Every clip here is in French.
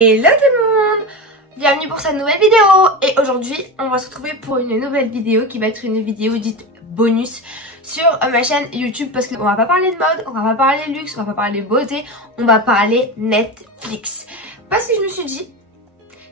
Hello tout le monde, bienvenue pour cette nouvelle vidéo. Et aujourd'hui on va se retrouver pour une nouvelle vidéo qui va être une vidéo dite bonus sur ma chaîne YouTube. Parce qu'on va pas parler de mode, on va pas parler luxe, on va pas parler beauté, on va parler Netflix. Parce que je me suis dit,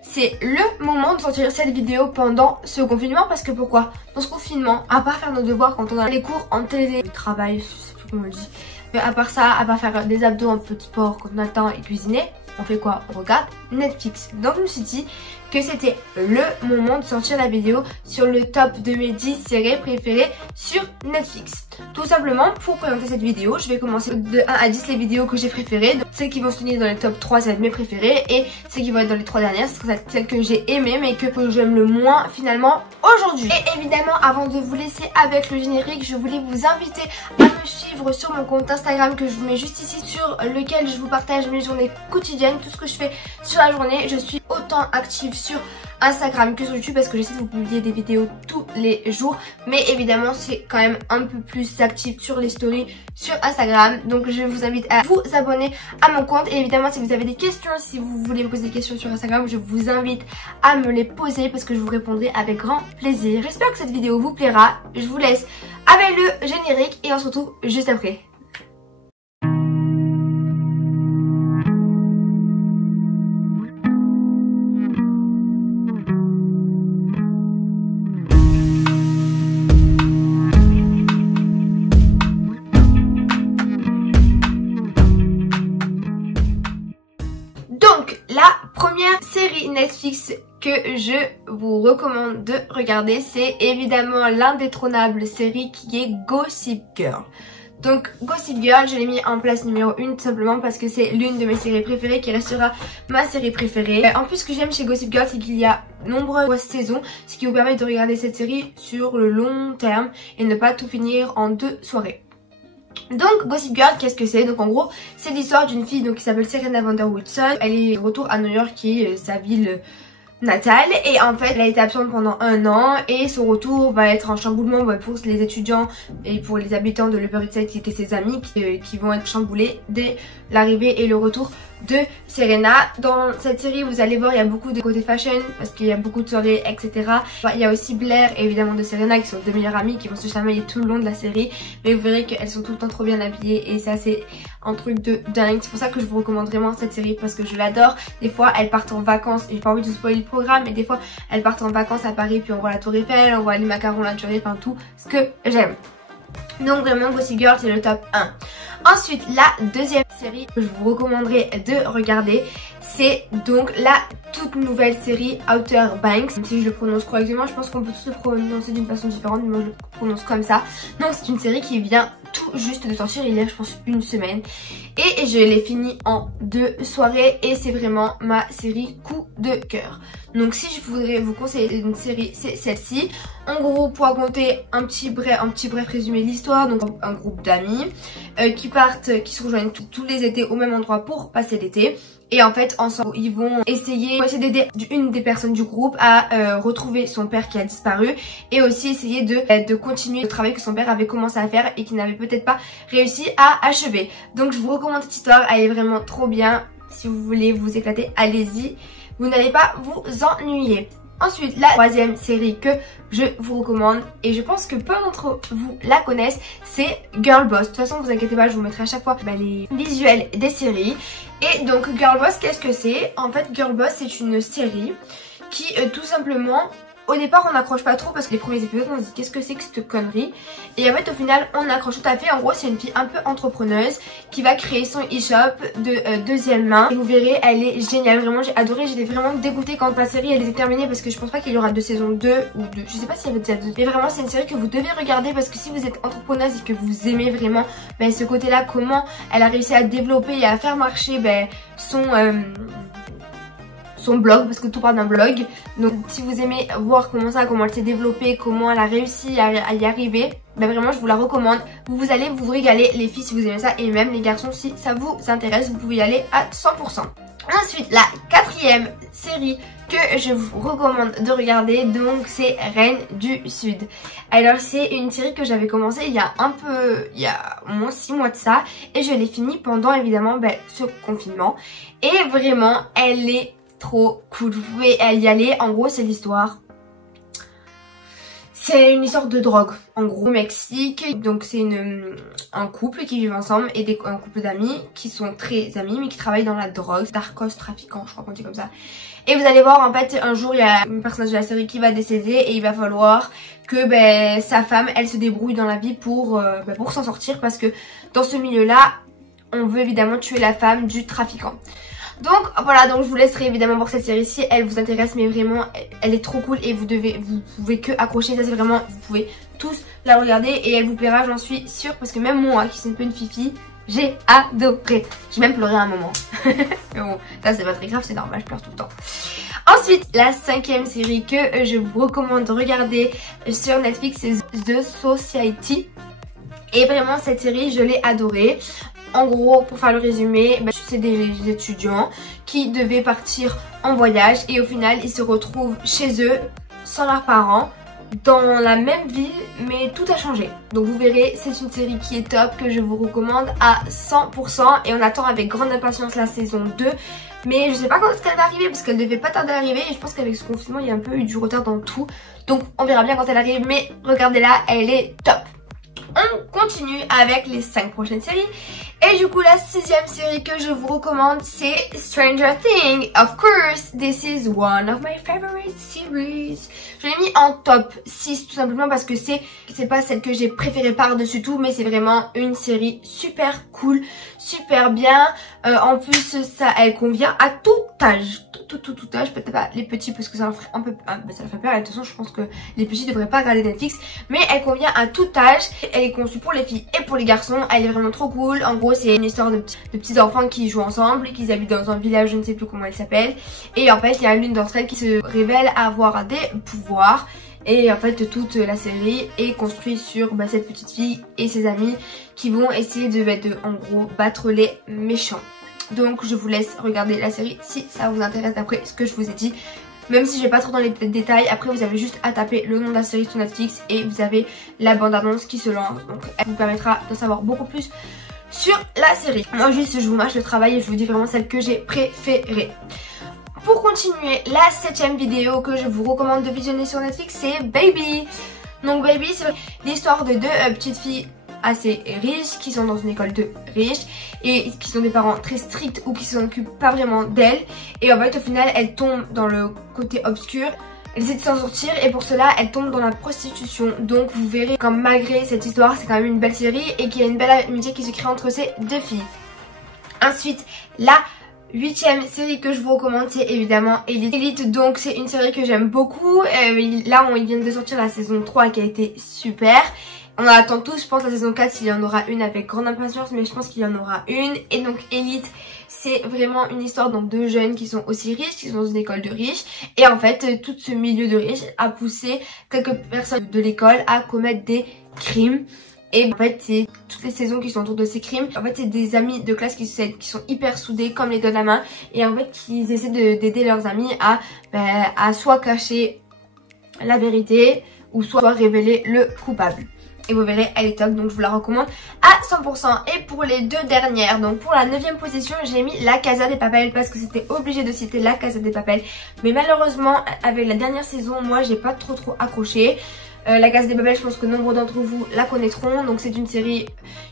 c'est le moment de sortir cette vidéo pendant ce confinement. Parce que pourquoi? Dans ce confinement, à part faire nos devoirs quand on a les cours en télé, le travail, je sais plus comment on le dit, mais à part ça, à part faire des abdos, un peu de sport quand on a le temps et cuisiner, on fait quoi? On regarde Netflix. Donc je me suis dit que c'était le moment de sortir la vidéo sur le top de mes 10 séries préférées sur Netflix. Tout simplement, pour présenter cette vidéo, je vais commencer de 1 à 10 les vidéos que j'ai préférées. Donc, celles qui vont se tenir dans les top 3, ça va être mes préférées. Et celles qui vont être dans les 3 dernières, ce sera celles que j'ai aimées mais que j'aime le moins finalement aujourd'hui. Et évidemment, avant de vous laisser avec le générique, je voulais vous inviter à me suivre sur mon compte Instagram que je vous mets juste ici, sur lequel je vous partage mes journées quotidiennes, tout ce que je fais sur la journée. Je suis autant active sur Instagram que sur YouTube parce que j'essaie de vous publier des vidéos tous les jours, mais évidemment c'est quand même un peu plus actif sur les stories sur Instagram. Donc je vous invite à vous abonner à mon compte, et évidemment si vous avez des questions, si vous voulez me poser des questions sur Instagram, je vous invite à me les poser parce que je vous répondrai avec grand plaisir. J'espère que cette vidéo vous plaira. Je vous laisse avec le générique et on se retrouve juste après. Série Netflix que je vous recommande de regarder, c'est évidemment l'indétrônable série qui est Gossip Girl. Donc Gossip Girl, je l'ai mis en place numéro 1 tout simplement parce que c'est l'une de mes séries préférées, qui restera ma série préférée. En plus, ce que j'aime chez Gossip Girl, c'est qu'il y a nombreuses saisons, ce qui vous permet de regarder cette série sur le long terme et ne pas tout finir en 2 soirées. Donc Gossip Girl, qu'est-ce que c'est? Donc en gros, c'est l'histoire d'une fille qui s'appelle Serena Van Der Woodson. Elle est de retour à New York, qui est sa ville natale, et en fait elle a été absente pendant 1 an et son retour va être un chamboulement pour les étudiants et pour les habitants de l'Upper East Side qui étaient ses amis, qui vont être chamboulés dès l'arrivée et le retour de Serena. Dans cette série, vous allez voir, il y a beaucoup de côté fashion parce qu'il y a beaucoup de soirées, etc. Il y a aussi Blair évidemment de Serena, qui sont 2 meilleures amies, qui vont se chamailler tout le long de la série, mais vous verrez qu'elles sont tout le temps trop bien habillées et ça c'est un truc de dingue. C'est pour ça que je vous recommande vraiment cette série parce que je l'adore. Des fois elles partent en vacances, et j'ai pas envie de spoiler le programme, mais des fois elles partent en vacances à Paris, puis on voit la Tour Eiffel, on voit les macarons naturels, enfin tout ce que j'aime. Donc vraiment Gossip Girl, c'est le top 1. Ensuite, la deuxième série que je vous recommanderais de regarder, c'est donc la toute nouvelle série Outer Banks. Même si je le prononce correctement, je pense qu'on peut tous le prononcer d'une façon différente, mais moi je le prononce comme ça. Donc c'est une série qui vient tout juste de sortir il y a, je pense, 1 semaine. Et je l'ai fini en 2 soirées et c'est vraiment ma série coup de cœur. Donc si je voudrais vous conseiller une série, c'est celle-ci. En gros, pour raconter un petit bref résumé de l'histoire, donc un groupe d'amis qui se rejoignent tous les étés au même endroit pour passer l'été. Et en fait, ensemble, ils vont essayer d'aider une des personnes du groupe à retrouver son père qui a disparu, et aussi essayer de continuer le travail que son père avait commencé à faire et qu'il n'avait peut-être pas réussi à achever. Donc je vous recommande cette histoire, elle est vraiment trop bien. Si vous voulez vous éclater, allez-y, vous n'allez pas vous ennuyer. Ensuite, la troisième série que je vous recommande, et je pense que peu d'entre vous la connaissent, c'est Girl Boss. De toute façon, vous inquiétez pas, je vous mettrai à chaque fois les visuels des séries. Et donc Girl Boss, qu'est-ce que c'est? En fait, Girl Boss, c'est une série qui tout simplement, au départ on n'accroche pas trop parce que les premiers épisodes on se dit qu'est-ce que c'est que cette connerie, et en fait au final on accroche tout à fait. En gros, c'est une fille un peu entrepreneuse qui va créer son e-shop de deuxième main, et vous verrez, elle est géniale, vraiment j'ai adoré. J'étais vraiment dégoûtée quand la série elle était terminée parce que je pense pas qu'il y aura de saison 2 ou 2, je sais pas s'il y avait déjà 2, mais vraiment c'est une série que vous devez regarder parce que si vous êtes entrepreneuse et que vous aimez vraiment ce côté là, comment elle a réussi à développer et à faire marcher son blog, parce que tout part d'un blog. Donc si vous aimez voir comment elle s'est développée, comment elle a réussi à y arriver, vraiment je vous la recommande. Vous allez vous régaler les filles si vous aimez ça, et même les garçons si ça vous intéresse, vous pouvez y aller à 100%. Ensuite, la quatrième série que je vous recommande de regarder, donc c'est Reine du Sud. Alors c'est une série que j'avais commencé il y a au moins 6 mois de ça, et je l'ai finie pendant évidemment ce confinement, et vraiment elle est trop cool, vous pouvez y aller. En gros c'est l'histoire. C'est une histoire de drogue, en gros, au Mexique. Donc c'est un couple qui vit ensemble et un couple d'amis qui sont très amis mais qui travaillent dans la drogue. Narcos trafiquant, je crois qu'on dit comme ça. Et vous allez voir, en fait, un jour il y a un personnage de la série qui va décéder et il va falloir que sa femme, elle se débrouille dans la vie pour s'en sortir parce que dans ce milieu-là, on veut évidemment tuer la femme du trafiquant. Donc voilà, donc je vous laisserai évidemment voir cette série si elle vous intéresse, mais vraiment elle est trop cool et vous pouvez que accrocher, ça c'est vraiment, vous pouvez tous la regarder et elle vous plaira, j'en suis sûre, parce que même moi qui suis un peu une fifi, j'ai adoré. J'ai même pleuré à un moment. Mais bon, ça c'est pas très grave, c'est normal, je pleure tout le temps. Ensuite, la 5e série que je vous recommande de regarder sur Netflix, c'est The Society. Et vraiment cette série, je l'ai adorée. En gros, pour faire le résumé, c'est des étudiants qui devaient partir en voyage et au final ils se retrouvent chez eux sans leurs parents dans la même ville, mais tout a changé. Donc vous verrez, c'est une série qui est top, que je vous recommande à 100% et on attend avec grande impatience la saison 2. Mais je sais pas quand est-ce qu'elle va arriver parce qu'elle devait pas tarder à arriver et je pense qu'avec ce confinement il y a un peu eu du retard dans tout. Donc on verra bien quand elle arrive, mais regardez-la, elle est top. On continue avec les 5 prochaines séries. Et du coup la 6e série que je vous recommande c'est Stranger Things. Of course, this is one of my favorite series. Je l'ai mis en top 6 tout simplement parce que c'est pas celle que j'ai préférée par-dessus tout, mais c'est vraiment une série super cool, super bien. En plus ça, elle convient à tout âge. Tout âge, peut-être pas les petits parce que ça leur ferait un peu ça leur fait peur. Et de toute façon je pense que les petits devraient pas regarder Netflix, mais elle convient à tout âge. Elle est conçue pour les filles et pour les garçons. Elle est vraiment trop cool. En gros c'est une histoire de petits enfants qui jouent ensemble, qui habitent dans un village, je ne sais plus comment il s'appelle. Et en fait il y a l'une d'entre elles qui se révèle avoir des pouvoirs. Et en fait toute la série est construite sur cette petite fille et ses amis qui vont essayer de en gros battre les méchants. Donc je vous laisse regarder la série si ça vous intéresse d'après ce que je vous ai dit. Même si je vais pas trop dans les détails, après vous avez juste à taper le nom de la série sur Netflix et vous avez la bande-annonce qui se lance. Donc elle vous permettra de savoir beaucoup plus sur la série. Moi juste je vous mâche le travail et je vous dis vraiment celle que j'ai préférée. Pour continuer, la 7e vidéo que je vous recommande de visionner sur Netflix c'est Baby. Donc Baby c'est l'histoire de deux petites filles assez riches qui sont dans une école de riches et qui ont des parents très stricts ou qui s'en occupent pas vraiment d'elles, et en fait au final elles tombent dans le côté obscur. Elles essaient de s'en sortir et pour cela elles tombent dans la prostitution. Donc vous verrez quand malgré cette histoire c'est quand même une belle série et qu'il y a une belle amitié qui se crée entre ces deux filles. Ensuite la 8e série que je vous recommande c'est évidemment Elite. Donc c'est une série que j'aime beaucoup. Là ils viennent de sortir la saison 3 qui a été super. On attend tous, je pense, la saison 4 s'il y en aura une avec grande impatience, mais je pense qu'il y en aura une. Et donc Elite, c'est vraiment une histoire donc de jeunes qui sont aussi riches, qui sont dans une école de riches. Et en fait, tout ce milieu de riches a poussé quelques personnes de l'école à commettre des crimes. Et en fait, c'est toutes les saisons qui sont autour de ces crimes. En fait, c'est des amis de classe qui sont hyper soudés, comme les doigts de la main. Et en fait, ils essaient d'aider leurs amis à soit cacher la vérité ou soit révéler le coupable. Et vous verrez, elle est top, donc je vous la recommande à 100%. Et pour les deux dernières, donc pour la 9e position, j'ai mis La Casa de Papel parce que c'était obligé de citer La Casa de Papel. Mais malheureusement, avec la dernière saison, moi j'ai pas trop accroché. La Casa de Papel, je pense que nombre d'entre vous la connaîtront. Donc c'est une série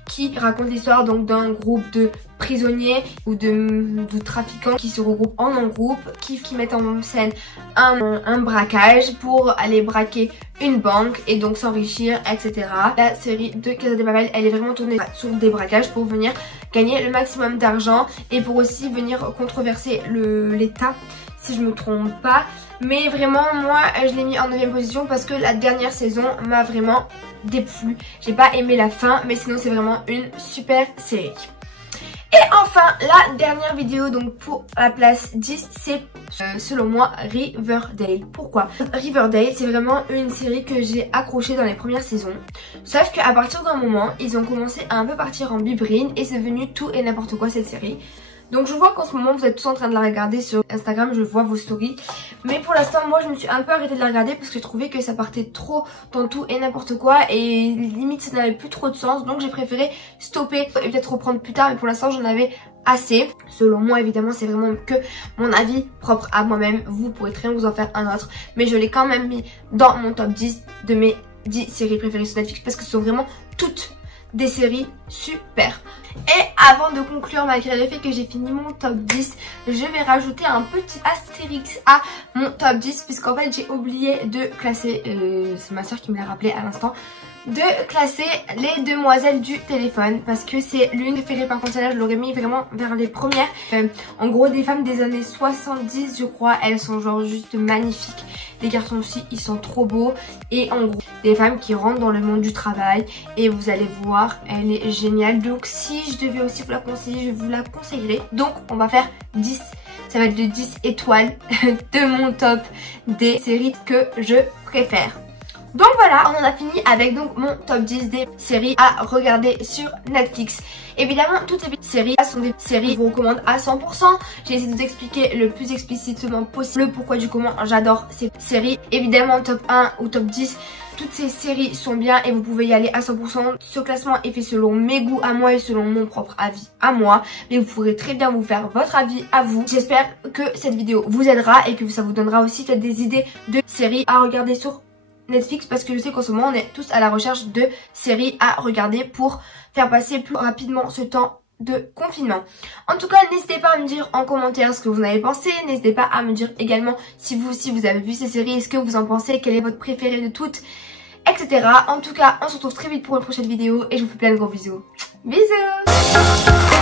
qui raconte l'histoire donc d'un groupe de prisonniers ou de trafiquants qui se regroupent en un groupe, qui mettent en scène un braquage pour aller braquer une banque et donc s'enrichir, etc. La série de Casa de Papel, elle est vraiment tournée sur des braquages pour venir gagner le maximum d'argent et pour aussi venir controverser l'État, si je me trompe pas. Mais vraiment moi je l'ai mis en 9e position parce que la dernière saison m'a vraiment déplu. J'ai pas aimé la fin, mais sinon c'est vraiment une super série. Et enfin la dernière vidéo donc pour la place 10 c'est selon moi Riverdale. Pourquoi? Riverdale c'est vraiment une série que j'ai accrochée dans les premières saisons. Sauf qu'à partir d'un moment ils ont commencé à un peu partir en bibrine et c'est devenu tout et n'importe quoi cette série. Donc je vois qu'en ce moment vous êtes tous en train de la regarder sur Instagram, je vois vos stories. Mais pour l'instant moi je me suis un peu arrêtée de la regarder parce que j'ai trouvé que ça partait trop dans tout et n'importe quoi. Et limite ça n'avait plus trop de sens, donc j'ai préféré stopper et peut-être reprendre plus tard. Mais pour l'instant j'en avais assez. Selon moi évidemment c'est vraiment que mon avis propre à moi-même, vous pourrez très bien vous en faire un autre, mais je l'ai quand même mis dans mon top 10 de mes 10 séries préférées sur Netflix parce que ce sont vraiment toutes des séries super. Et avant de conclure, malgré le fait que j'ai fini mon top 10, je vais rajouter un petit astérix à mon top 10 puisqu'en fait j'ai oublié de classer, c'est ma soeur qui me l'a rappelé à l'instant, de classer les demoiselles du téléphone parce que c'est l'une préférée. Par contre celle-là je l'aurais mis vraiment vers les premières. En gros des femmes des années 70 je crois, elles sont genre juste magnifiques. Les garçons aussi ils sont trop beaux, et en gros des femmes qui rentrent dans le monde du travail et vous allez voir elle est géniale. Donc si je devais aussi vous la conseiller, je vous la conseillerais. Donc on va faire 10, ça va être de 10 étoiles de mon top des séries que je préfère. Donc voilà, on en a fini avec donc mon top 10 des séries à regarder sur Netflix. Évidemment, toutes ces séries sont des séries que je vous recommande à 100%. J'ai essayé de vous expliquer le plus explicitement possible le pourquoi du comment j'adore ces séries. Évidemment, top 1 ou top 10, toutes ces séries sont bien et vous pouvez y aller à 100%. Ce classement est fait selon mes goûts à moi et selon mon propre avis à moi. Mais vous pourrez très bien vous faire votre avis à vous. J'espère que cette vidéo vous aidera et que ça vous donnera aussi peut-être des idées de séries à regarder sur Netflix, parce que je sais qu'en ce moment on est tous à la recherche de séries à regarder pour faire passer plus rapidement ce temps de confinement. En tout cas, n'hésitez pas à me dire en commentaire ce que vous en avez pensé. N'hésitez pas à me dire également si vous aussi vous avez vu ces séries, est-ce que vous en pensez, quelle est votre préférée de toutes, etc. En tout cas, on se retrouve très vite pour une prochaine vidéo et je vous fais plein de gros bisous. Bisous.